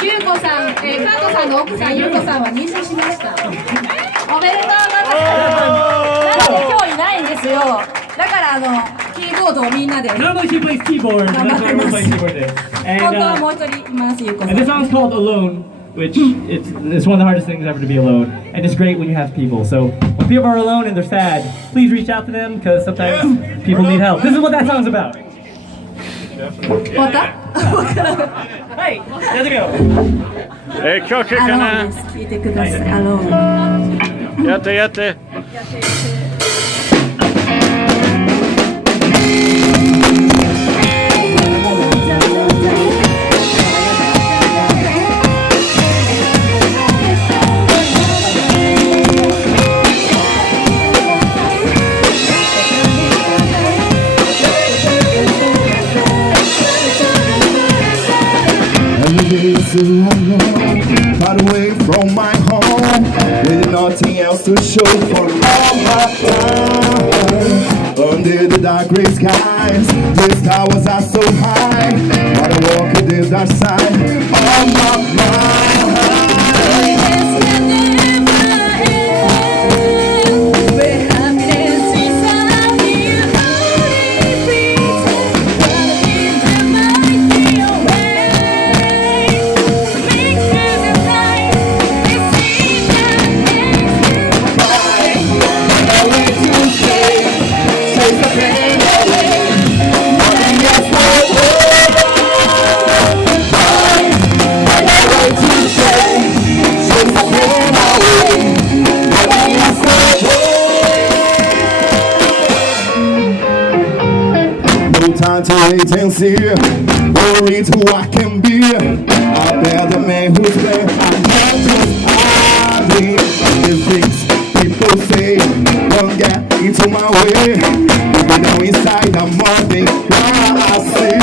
ゆうこさん、カートさんの奥さん、ゆうこさんは妊娠しました。おめでとうございます。なので今日いないんですよ。だからキーボードをみんなで。Normally she plays keyboard, but that's what everyone plays keyboard is. 本当はもう一人います、ゆうこさん。And this song's called Alone, which it's one of the hardest things ever to be alone. And it's great when you have people. So when people are alone and they're sad, please reach out to them because sometimes people need help. This is what that song's about. 終わった？はい、やってみよう。曲かな。アローンです。聞いてください。アローン。やってやって。Far away from my home, with nothing else to show for all my time. Under the dark gray skies, the stars are so high, but I walk in the dark side of my mind. Time to wait and see, worried who I can be. I bear the man who's there. I'm not just hardly the things people say don't get into my way. Even though inside I'm morning, I see.